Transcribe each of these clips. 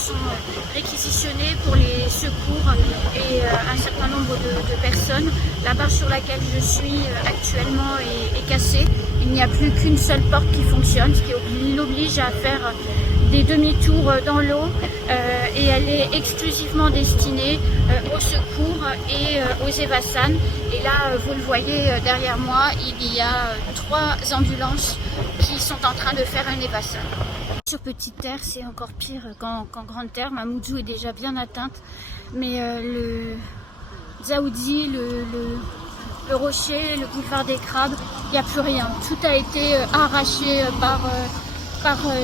sont réquisitionnés pour les secours et un certain nombre de personnes. La barge sur laquelle je suis actuellement est cassée. Il n'y a plus qu'une seule porte qui fonctionne, ce qui l'oblige à faire des demi-tours dans l'eau et elle est exclusivement destinée au secours et aux évassanes. Et là, vous le voyez derrière moi, il y a 3 ambulances qui sont en train de faire un évassane. Sur Petite Terre, c'est encore pire qu'en Grande Terre. Mamoudzou est déjà bien atteinte, mais le Dzaoudzi, le Rocher, le boulevard des Crabes, il n'y a plus rien. Tout a été arraché par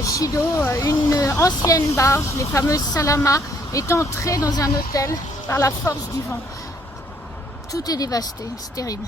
Chido. Une ancienne barge, les fameuses Salama, est entrée dans un hôtel par la force du vent. Tout est dévasté, c'est terrible.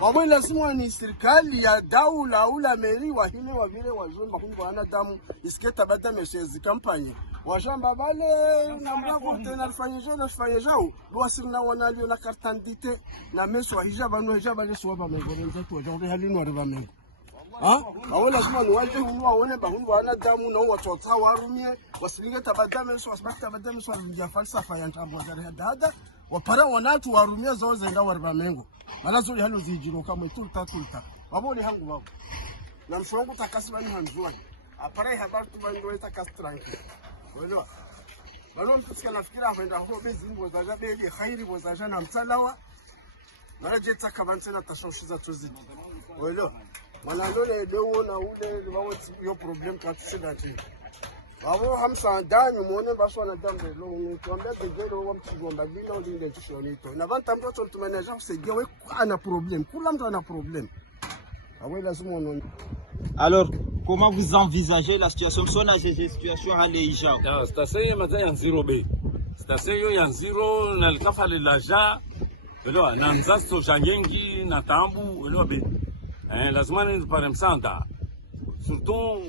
Wabwe lazima ni serikali ya daula ula meri wa hile wa vile wa zone makungu wanadamu isiketa bata meshezi kampanye wajamba bale na mbago tena alfanyejao wasirna wanalio na kartandite na meso wa hijaba no hijaba le swaba mengorenza tu wajonde halini wa riba mengo awe lazima ni waje hunu waone bahungu wanadamu na watota warumie wasilinge tabada meso wasibaki tabada meso wa falsafa ya ntambo zare hada wapara wanatu warumie zo zenga wa riba mengo malazuri halo zijiro kamwe tulta wabole hangu babo na mshwangu takasiba ni hanzuani apare habari tu bando takastranki wala balo mtsikana nafikira kwenda ho bezimbo za beli khairi bozaja na msalawa maraje takabansena tashoshiza tuzidi wala wala lole lewo na ule bawo yo problem katisegati babo hamsa danyu muone basho na dambe lo tuambia tegelo wa mtigomba vina ulinde tushonito na vanta mtoto tumeneja kusaidia wewe ana problem kula mtu ana problem awe lazima uone. Alors, comment vous envisagez la situation? Sona situation à l'Eija. Station ya maza ya 0B. Station ya 0 na likafa lilaja. Elewa na nzasto janyengi na tambu elewa be. Lazima ni pare msanda. Surtout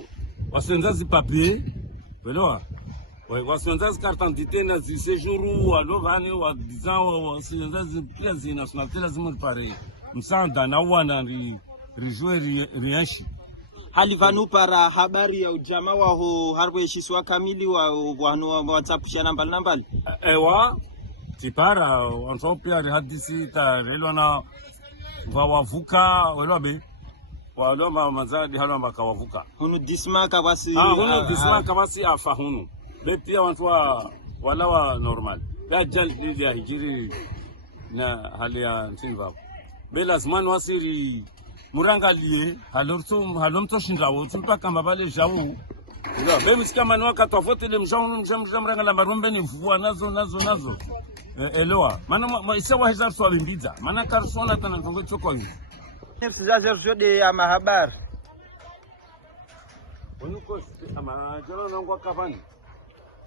wasenzazi papier. Elewa. Wasenzazi carte d'identité na zi séjour alors vani wa disant wasenzazi plaisir nationalité lazima pare msanda na wana rijouer rianshi. Halivanu para habari ya ujamaa wa harweshiswa kamili wa WhatsApp shana mbali. Ewa tipara wanzopia hadisi ta relona wavuka walobe waloma mazadi haloma kawavuka hunu dismaka basi hunu dismaka basi afa hunu bepia watu walawa normal ya jal ya hijiri na hali ya ntinva bela zaman wasiri murangalie halomto shindawo tumpa kamba bale jawu ndio bemi sikama ni wakati wafote ile mjamranga la marumbe ni mvua nazo eloa maana isa wa hizo swali mbiza maana karsona tana ngongo choko hivi tuzaje jode ya mahabari unuko ama jalo nangwa kavani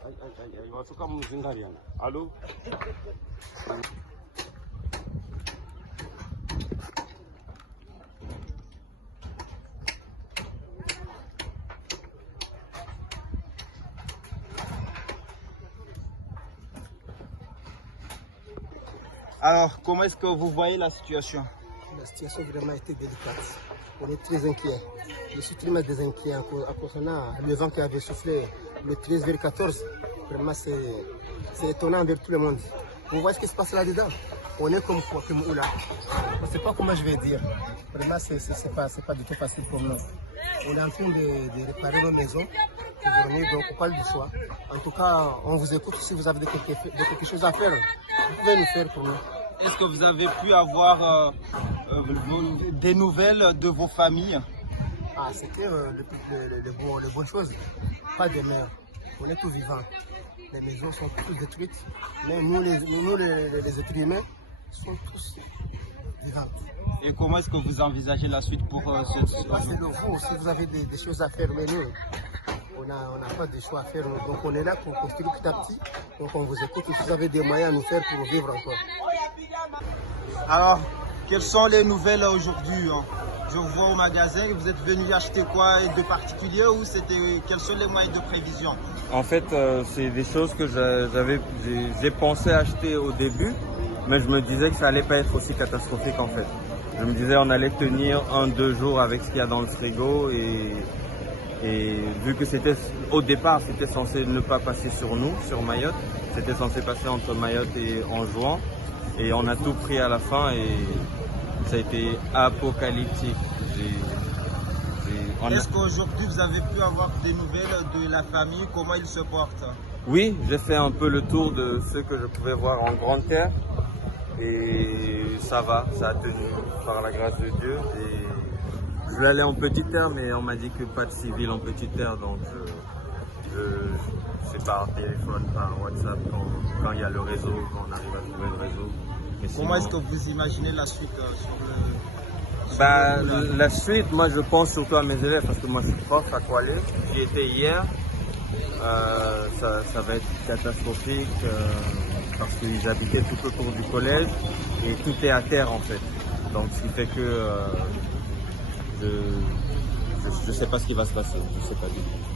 ai watoka mzingariana allo. Alors, comment est-ce que vous voyez la situation? La situation vraiment été délicate. On est très inquiets. Je suis très désinquiet à cause de le vent qui avait soufflé le 13 vers 14. Vraiment, c'est étonnant vers tout le monde. Vous voyez ce qui se passe là-dedans? On est comme quoi, comme là. On ne sait pas comment je vais dire. Vraiment, c'est pas du tout facile pour nous. On est en train de réparer nos maisons. Donc, on parle du choix. En tout cas, on vous écoute. Si vous avez quelque chose à faire, vous pouvez nous faire pour nous. Est-ce que vous avez pu avoir des nouvelles de vos familles? Ah, c'était les bonnes choses. Pas de mer. on est tous vivants. Les maisons sont toutes détruites, mais nous les êtres humains, sont tous vivants. Et comment est-ce que vous envisagez la suite pour cette situation? C'est le vous, si vous avez des choses à faire, mais nous, on n'a pas de choix à faire. Donc on est là pour construire petit à petit. Donc on vous écoute. Si vous avez des moyens à nous faire pour vivre encore. Alors, quelles sont les nouvelles aujourd'hui? Je vous vois au magasin, vous êtes venu acheter quoi de particulier ou quels sont les moyens de prévision? En fait, c'est des choses que j'ai pensé acheter au début, mais je me disais que ça allait pas être aussi catastrophique en fait. Je me disais on allait tenir 1-2 jours avec ce qu'il y a dans le frigo et vu que au départ c'était censé ne pas passer sur nous, sur Mayotte, c'était censé passer entre Mayotte et Anjouan et on a tout pris à la fin et ça a été apocalyptique. Est-ce qu'aujourd'hui vous avez pu avoir des nouvelles de la famille, comment ils se portent? Oui, j'ai fait un peu le tour de ceux que je pouvais voir en grande terre et ça va, ça a tenu par la grâce de Dieu. Et je voulais aller en petite terre mais on m'a dit que pas de civils en petite terre donc c'est par téléphone, par WhatsApp quand il y a le réseau, quand on arrive à trouver le réseau. Mais comment est-ce que vous imaginez la suite la suite, moi je pense surtout à mes élèves parce que moi je suis prof à Kwale, j'y étais hier, ça va être catastrophique parce qu'ils habitaient tout autour du collège et tout est à terre en fait. Donc ce qui fait que je sais pas ce qui va se passer, je sais pas du tout.